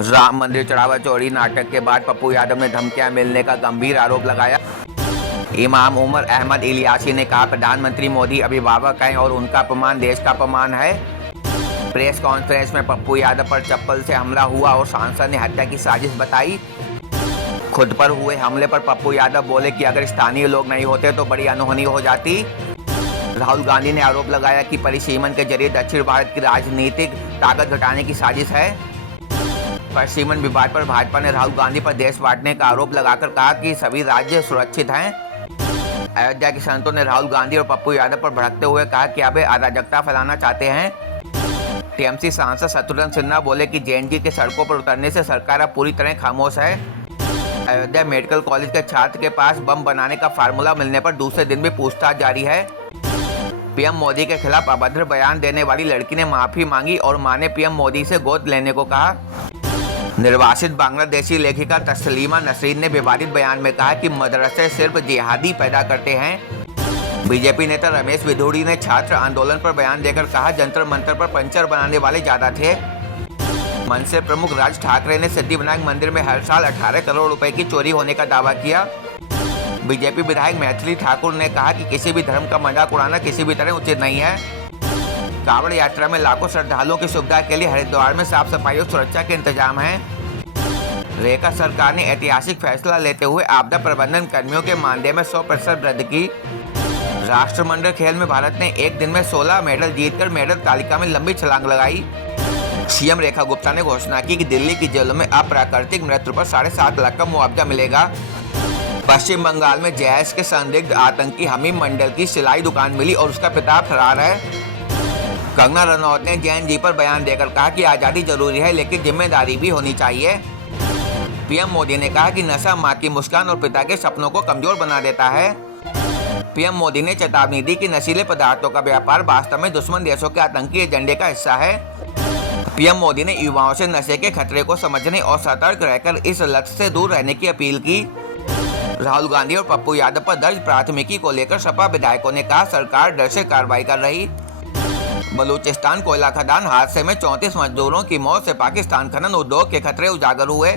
राम मंदिर चढ़ावा चोरी नाटक के बाद पप्पू यादव ने धमकियां मिलने का गंभीर आरोप लगाया। इमाम उमर अहमद इलियासी ने कहा, प्रधानमंत्री मोदी अभिभावक हैं और उनका अपमान देश का अपमान है। प्रेस कॉन्फ्रेंस में पप्पू यादव पर चप्पल से हमला हुआ और सांसद ने हत्या की साजिश बताई। खुद पर हुए हमले पर पप्पू यादव बोले कि अगर स्थानीय लोग नहीं होते तो बड़ी अनहोनी हो जाती। राहुल गांधी ने आरोप लगाया कि परिसीमन के जरिए दक्षिण भारत की राजनीतिक ताकत घटाने की साजिश है। परिसीमन विवाद पर भाजपा ने राहुल गांधी पर देश बांटने का आरोप लगाकर कहा कि सभी राज्य सुरक्षित हैं। अयोध्या के संतों ने राहुल गांधी और पप्पू यादव पर भड़कते हुए कहा कि अब अराजकता फैलाना चाहते हैं। टीएमसी सांसद शत्रुघ्न सिन्हा बोले कि जेएनयू के सड़कों पर उतरने से सरकार अब पूरी तरह खामोश है। अयोध्या मेडिकल कॉलेज के छात्र के पास बम बनाने का फार्मूला मिलने पर दूसरे दिन भी पूछताछ जारी है। पीएम मोदी के खिलाफ अभद्र बयान देने वाली लड़की ने माफी मांगी और मां ने पीएम मोदी से गोद लेने को कहा। निर्वासित बांग्लादेशी लेखिका तस्लीमा नसरीन ने विवादित बयान में कहा कि मदरसे सिर्फ जिहादी पैदा करते हैं। बीजेपी नेता रमेश बिधूड़ी ने छात्र आंदोलन पर बयान देकर कहा, जंतर मंतर पर पंचर बनाने वाले ज्यादा थे। मनसे प्रमुख राज ठाकरे ने सिद्धिविनायक मंदिर में हर साल 18 करोड़ रुपए की चोरी होने का दावा किया। बीजेपी विधायक मैथिली ठाकुर ने कहा कि किसी भी धर्म का मजाक उड़ाना किसी भी तरह उचित नहीं है। कांवड़ यात्रा में लाखों श्रद्धालुओं की सुविधा के लिए हरिद्वार में साफ सफाई और सुरक्षा के इंतजाम हैं। रेखा सरकार ने ऐतिहासिक फैसला लेते हुए आपदा प्रबंधन कर्मियों के मानदेय में 100% वृद्धि की। राष्ट्रमंडल खेल में भारत ने एक दिन में 16 मेडल जीतकर मेडल तालिका में लंबी छलांग लगाई। सीएम रेखा गुप्ता ने घोषणा की कि दिल्ली की जेलों में अप्राकृतिक मृत्यु पर 7.5 लाख का मुआवजा मिलेगा। पश्चिम बंगाल में जैश के संदिग्ध आतंकी हमीम मंडल की सिलाई दुकान मिली और उसका पिता फरार है। कंगना रनौत ने जेएनयू पर बयान देकर कहा कि आज़ादी जरूरी है लेकिन जिम्मेदारी भी होनी चाहिए। पीएम मोदी ने कहा कि नशा मां की मुस्कान और पिता के सपनों को कमजोर बना देता है। पीएम मोदी ने चेतावनी दी कि नशीले पदार्थों का व्यापार वास्तव में दुश्मन देशों के आतंकी एजेंडे का हिस्सा है। पीएम मोदी ने युवाओं से नशे के खतरे को समझने और सतर्क रहकर इस लत से दूर रहने की अपील की। राहुल गांधी और पप्पू यादव पर दर्ज प्राथमिकी को लेकर सपा विधायकों ने कहा, सरकार डर से कार्रवाई कर रही। बलूचिस्तान कोयला खदान हादसे में 34 मजदूरों की मौत से पाकिस्तान खनन उद्योग के खतरे उजागर हुए।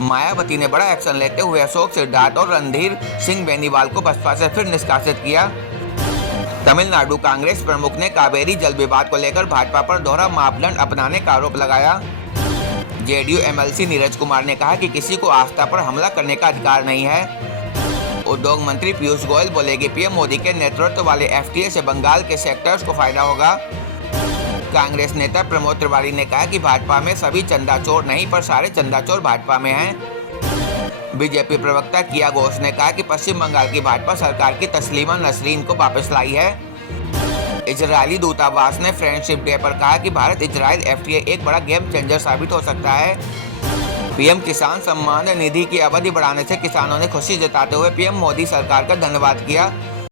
मायावती ने बड़ा एक्शन लेते हुए अशोक सिद्धार्थ और रणधीर सिंह बेनीवाल को बसपा से फिर निष्कासित किया। तमिलनाडु कांग्रेस प्रमुख ने कावेरी जल विवाद को लेकर भाजपा पर दोहरा मापदंड अपनाने का आरोप लगाया। जेडीयू एमएलसी नीरज कुमार ने कहा कि किसी को आस्था पर हमला करने का अधिकार नहीं है। उद्योग मंत्री पीयूष गोयल बोले कि पीएम मोदी के नेतृत्व वाले एफटीए से बंगाल के सेक्टर्स को फायदा होगा। कांग्रेस नेता प्रमोद तिवारी ने कहा कि भाजपा में सभी चंदा चोर नहीं पर सारे चंदा चोर भाजपा में हैं। बीजेपी प्रवक्ता किया घोष ने कहा कि पश्चिम बंगाल की भाजपा सरकार की तस्लीमा नसरीन को वापस लाई है। इजरायली दूतावास ने फ्रेंडशिप डे पर कहा कि भारत इजराइल एफटीए एक बड़ा गेम चेंजर साबित हो सकता है। पीएम किसान सम्मान निधि की अवधि बढ़ाने से किसानों ने खुशी जताते हुए पीएम मोदी सरकार का धन्यवाद किया।